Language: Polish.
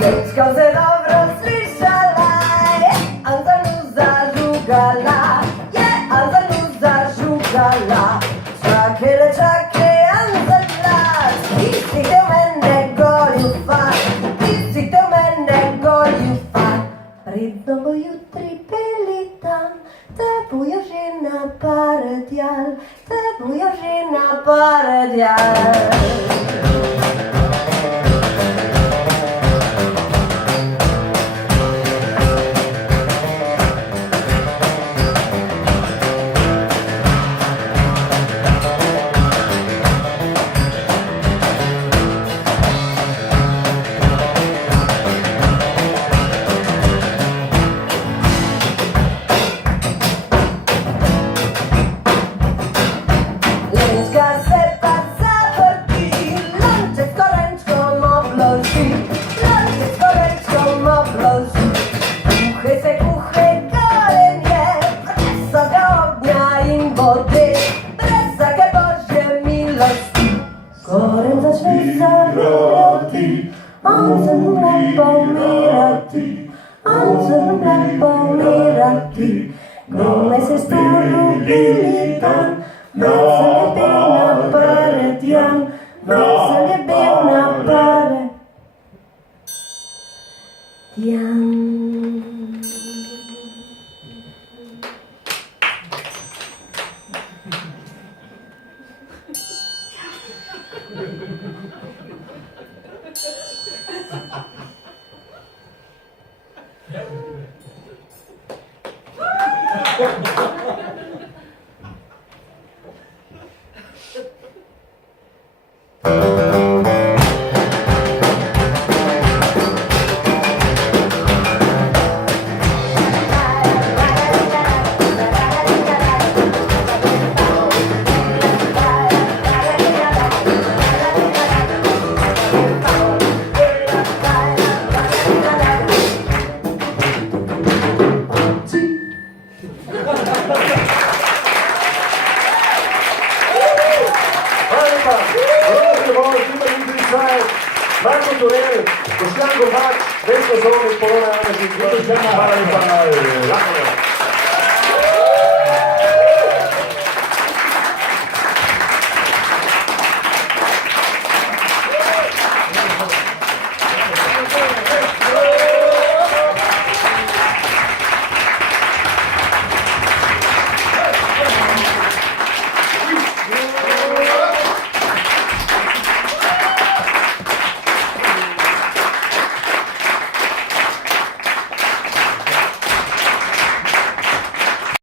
Lecz kozę dobro słyszalaj, a za nuza żugala, a za nuza żugala. Czakele, anzalat, i si te menne goliu fat, i si te menne goliu fat. Ridno jutri pelitan, te bujoži na paradjal, te bujoži na paradjal. Non è se staro militan, non sarebbe una paretian, non sarebbe una paretian. Marco Torelli, lo Sciango Max, questo sono il Polone,